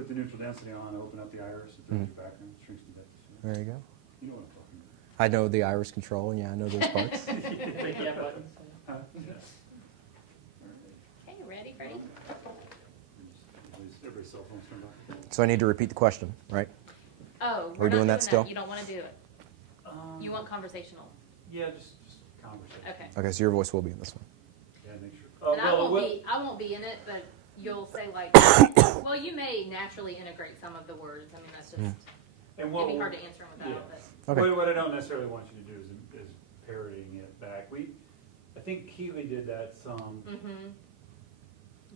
put the neutral density on, open up the iris, it throws your background, shrinks the depth. There you go. You know what I'm talking I know the iris control, and yeah, I know those parts. Think you have buttons? about. Okay, ready, Freddie? Everybody's cell phone's turned off. So I need to repeat the question, right? Oh, We're doing that still? You don't want to do it. You want conversational. Yeah, just conversation. Okay. Okay, so your voice will be in this one. Yeah, make sure. And I won't be in it, but you'll say like, well, you may naturally integrate some of the words. I mean, that's just, And it'd be hard to answer them without, but. Okay. What I don't necessarily want you to do is parroting it back. I think Keeley did that some. Mm-hmm.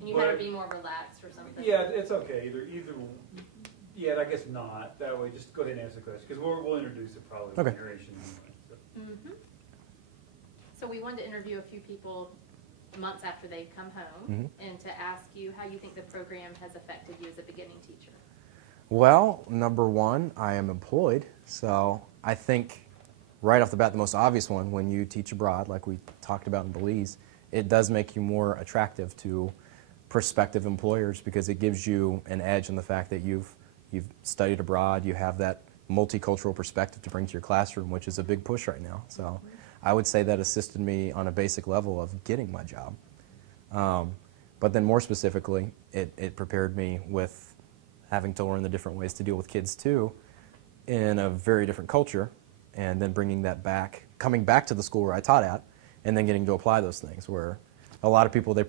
And you had to be more relaxed or something. Yeah, it's okay. Either. Yeah, I guess not. That way, just go ahead and answer the question because we'll introduce it probably with Okay. narration anyway. So. Mm-hmm. So we wanted to interview a few people months after they come home and to ask you how you think the program has affected you as a beginning teacher. Well, number one, I am employed, so I think right off the bat, the most obvious one, when you teach abroad, like we talked about in Belize, it does make you more attractive to prospective employers because it gives you an edge in the fact that you've studied abroad, you have that multicultural perspective to bring to your classroom, which is a big push right now. So I would say that assisted me on a basic level of getting my job. But then more specifically, it prepared me with having to learn the different ways to deal with kids too in a very different culture, and then bringing that back, coming back to the school where I taught at, and then getting to apply those things where a lot of people, they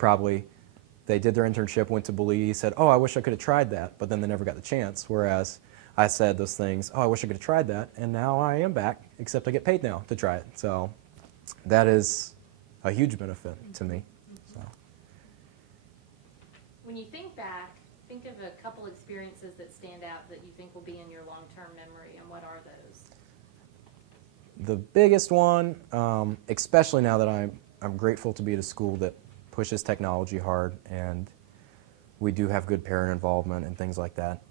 did their internship, went to Belize, said, oh, I wish I could have tried that, but then they never got the chance, whereas I said those things, oh, I wish I could have tried that, and now I am back, except I get paid now to try it. So that is a huge benefit to me. So. When you think back, think of a couple experiences that stand out that you think will be in your long-term memory, and what are those? The biggest one, especially now that I'm grateful to be at a school that pushes technology hard, and we do have good parent involvement and things like that.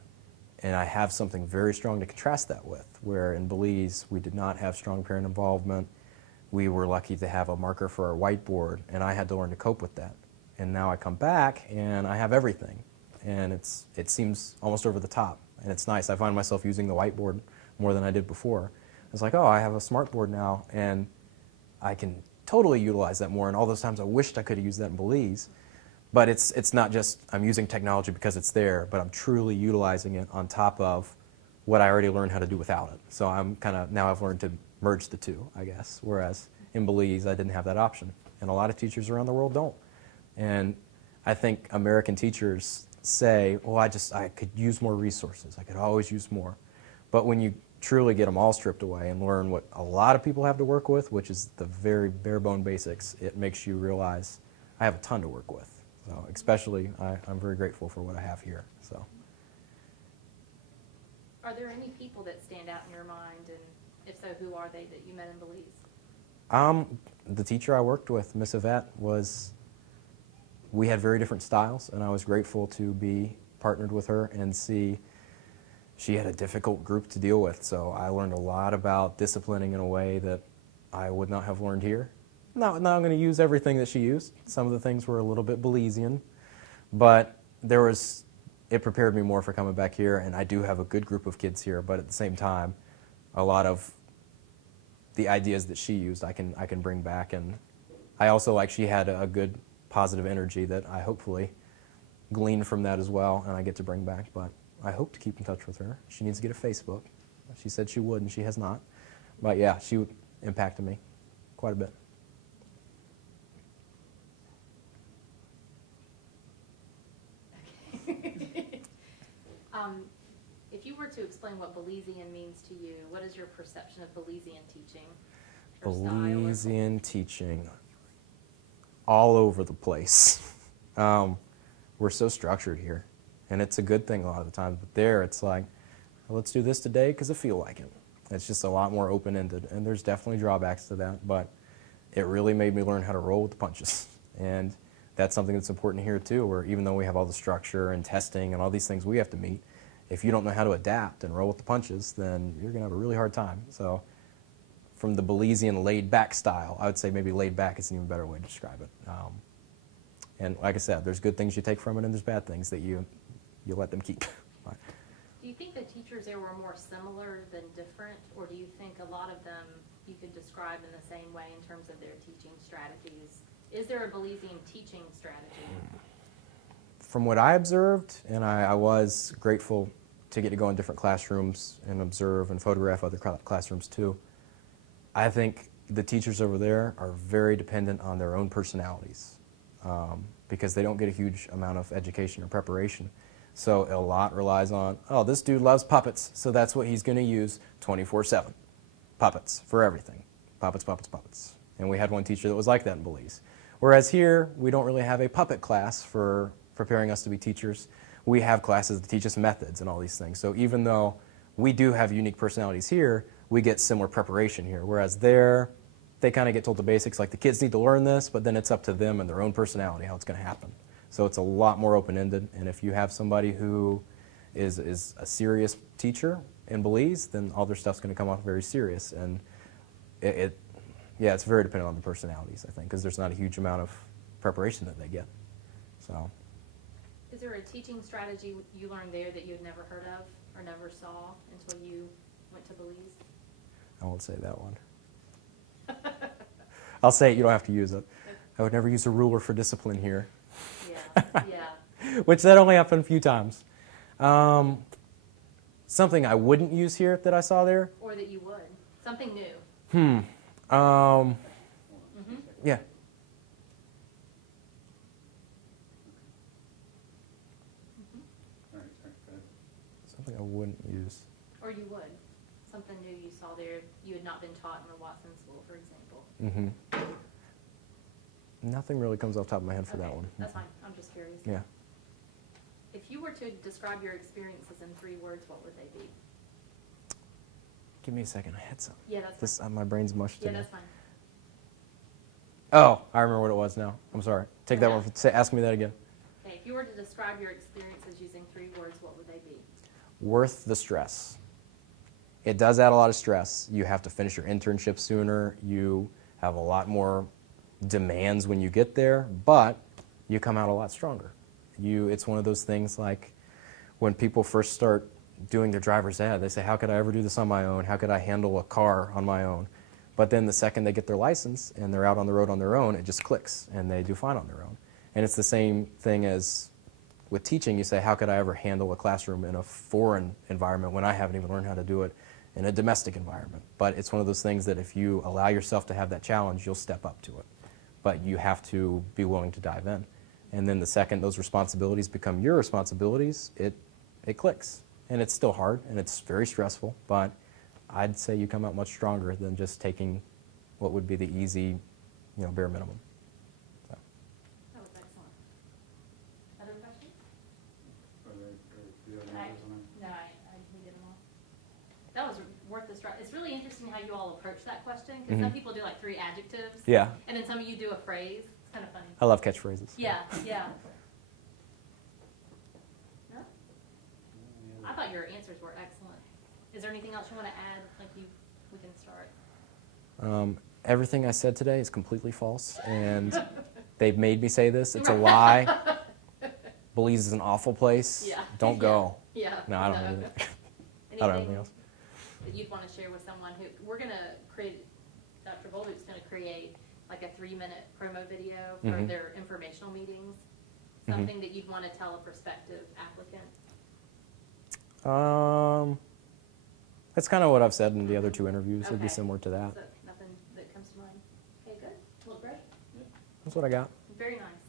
And I have something very strong to contrast that with, where in Belize we did not have strong parent involvement. We were lucky to have a marker for our whiteboard, and I had to learn to cope with that. And now I come back and I have everything, and it seems almost over the top, and it's nice. I find myself using the whiteboard more than I did before. It's like, oh, I have a smart board now, and I can totally utilize that more. And all those times I wished I could have used that in Belize. But it's not just I'm using technology because it's there, but I'm truly utilizing it on top of what I already learned how to do without it. So I'm now I've learned to merge the two, I guess. Whereas in Belize, I didn't have that option. And a lot of teachers around the world don't. And I think American teachers say, oh, I could use more resources. I could always use more. But when you truly get them all stripped away and learn what a lot of people have to work with, which is the very bare bone basics, it makes you realize I have a ton to work with. So especially, I'm very grateful for what I have here. So. Are there any people that stand out in your mind, and if so, who are they that you met in Belize? The teacher I worked with, Miss Yvette, we had very different styles, and I was grateful to be partnered with her and see she had a difficult group to deal with. So I learned a lot about disciplining in a way that I would not have learned here. Not I'm going to use everything that she used. Some of the things were a little bit Belizean, but it prepared me more for coming back here, and I do have a good group of kids here, but at the same time, a lot of the ideas that she used I can bring back, and I also she had a good positive energy that I hopefully gleaned from that as well, and I get to bring back, but I hope to keep in touch with her. She needs to get a Facebook. She said she would, and she has not. But yeah, she impacted me quite a bit. If you were to explain what Belizean means to you, what is your perception of Belizean teaching? Belizean teaching, all over the place. We're so structured here, and it's a good thing a lot of the times, but there it's like, well, let's do this today because I feel like it. It's just a lot more open-ended, and there's definitely drawbacks to that, but it really made me learn how to roll with the punches. And that's something that's important here too, where even though we have all the structure and testing and all these things we have to meet, if you don't know how to adapt and roll with the punches, then you're going to have a really hard time. So from the Belizean laid-back style, I would say maybe laid-back is an even better way to describe it. And like I said, there's good things you take from it, and there's bad things that you let them keep. Do you think the teachers there were more similar than different, or do you think a lot of them you could describe in the same way in terms of their teaching strategies? Is there a Belizean teaching strategy? From what I observed, and I was grateful to get to go in different classrooms and observe and photograph other classrooms too, I think the teachers over there are very dependent on their own personalities because they don't get a huge amount of education or preparation. So a lot relies on, oh, this dude loves puppets, so that's what he's going to use 24/7. Puppets for everything. Puppets, puppets, puppets. And we had one teacher that was like that in Belize. Whereas here, we don't really have a puppet class for preparing us to be teachers. We have classes that teach us methods and all these things. So even though we do have unique personalities here, we get similar preparation here. Whereas there, they kind of get told the basics, like the kids need to learn this, but then it's up to them and their own personality how it's going to happen. So it's a lot more open-ended, and if you have somebody who is a serious teacher in Belize, then all their stuff's going to come off very serious. And it's very dependent on the personalities, I think, because there's not a huge amount of preparation that they get. So. Is there a teaching strategy you learned there that you had never heard of or never saw until you went to Belize? I won't say that one. I'll say it, you don't have to use it. I would never use a ruler for discipline here. Yeah. Which that only happened a few times. Something I wouldn't use here that I saw there. Or that you would. Something new. Yeah. Something I wouldn't use. Or you would. Something new you saw there you had not been taught in the Watson School, for example. Nothing really comes off the top of my head for that one. That's fine. I'm just curious. Yeah. If you were to describe your experiences in 3 words, what would they be? Give me a second. I had some. Yeah, that's fine. My brain's mushed Yeah, today. that's fine. Oh, I remember what it was now. I'm sorry. Take that one. Ask me that again. Okay, if you were to describe your experiences using 3 words, what would they be? Worth the stress. It does add a lot of stress. You have to finish your internship sooner. You have a lot more demands when you get there, but you come out a lot stronger. It's one of those things like when people first start doing their driver's ed, they say, how could I ever do this on my own? How could I handle a car on my own? But then the second they get their license and they're out on the road on their own, it just clicks and they do fine on their own. And it's the same thing as with teaching. You say, how could I ever handle a classroom in a foreign environment when I haven't even learned how to do it in a domestic environment? But it's one of those things that if you allow yourself to have that challenge, you'll step up to it. But you have to be willing to dive in. And then the second those responsibilities become your responsibilities, it clicks. And it's still hard, and it's very stressful, but I'd say you come out much stronger than just taking what would be the easy, bare minimum. So. That was excellent. Other questions? No, we did them all. That was worth the stress. It's really interesting how you all approach that question, because some people do like 3 adjectives. Yeah. And then some of you do a phrase. It's kind of funny. I love catchphrases. Yeah. No? I thought your answers were excellent. Is there anything else you want to add? We can start. Everything I said today is completely false, and they've made me say this. It's a lie. Belize is an awful place. Yeah. Don't go. Yeah. No, I don't have anything. I don't have anything else. That you'd want to share with someone who we're going to create? Dr. Bolduc's going to create like a 3-minute promo video for their informational meetings. Something that you'd want to tell a prospective applicant. That's kind of what I've said in the other 2 interviews. It'd be Okay. similar to that. So nothing that comes to mind. Okay, good. Well, great. That's what I got. Very nice.